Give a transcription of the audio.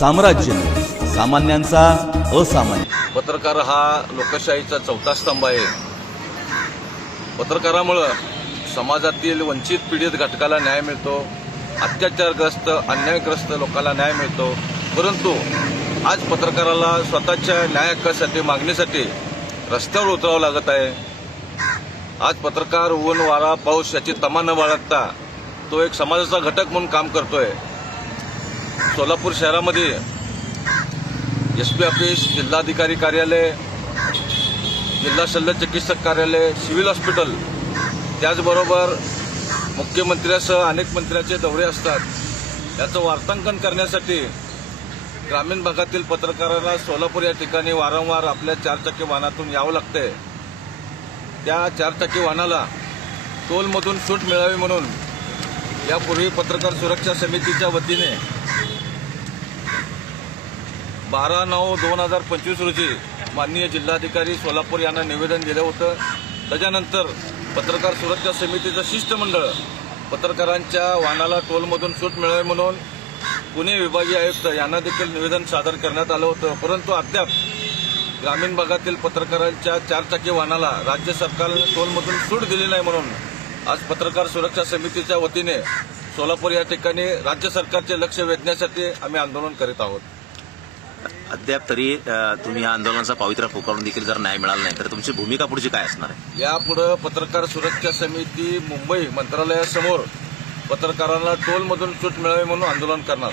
साम्राज्य सामान्यांचा असामान्य. पत्रकार हा लोकशाहीचा चौथा स्तंभ आहे. पत्रकारामुळं समाजातील वंचित पीडित घटकाला न्याय मिळतो, अत्याचारग्रस्त अन्यायग्रस्त लोकांना न्याय मिळतो. परंतु आज पत्रकाराला स्वतःच्या न्याय हक्कासाठी मागणीसाठी रस्त्यावर उतरावं लागत आहे. आज पत्रकार ऊन वारा पाऊस याची तमा न बाळगता तो एक समाजाचा घटक म्हणून काम करतोय. सोलापूर शहरामध्ये एसपी ऑफिस, जिल्हाधिकारी कार्यालय, जिल्हा शल्य चिकित्सक कार्यालय, सिव्हिल हॉस्पिटल, त्याचबरोबर मुख्यमंत्र्यासह अनेक मंत्र्यांचे दौरे असतात. याचं वार्तांकन करण्यासाठी ग्रामीण भागातील पत्रकारांना सोलापूर या ठिकाणी वारंवार आपल्या चारचाकी वाहनातून यावं लागतंय. त्या चारचाकी वाहनाला टोलमधून सूट मिळावी म्हणून यापूर्वी पत्रकार सुरक्षा समितीच्या वतीने 12/9/2025 रोजी माननीय जिल्हाधिकारी सोलापूर यांना निवेदन दिलं होतं. त्याच्यानंतर पत्रकार सुरक्षा समितीचं शिष्टमंडळ पत्रकारांच्या वाहनाला टोलमधून सूट मिळावी म्हणून पुणे विभागीय आयुक्त यांना देखील निवेदन सादर करण्यात आलं होतं. परंतु अद्याप ग्रामीण भागातील पत्रकारांच्या चारचाकी वाहनाला राज्य सरकारने टोलमधून सूट दिली नाही म्हणून आज पत्रकार सुरक्षा समितीच्या वतीने सोलापूर या ठिकाणी राज्य सरकारचे लक्ष वेधण्यासाठी आम्ही आंदोलन करीत आहोत. अद्याप तरी तुम्ही या आंदोलनाचा पवित्रा पुकारून देखील जर न्याय मिळाला नाही तर तुमची भूमिका पुढची काय असणार आहे? यापुढे पत्रकार सुरक्षा समिती मुंबई मंत्रालयासमोर पत्रकारांना टोलमधून सूट मिळावी म्हणून आंदोलन करणार.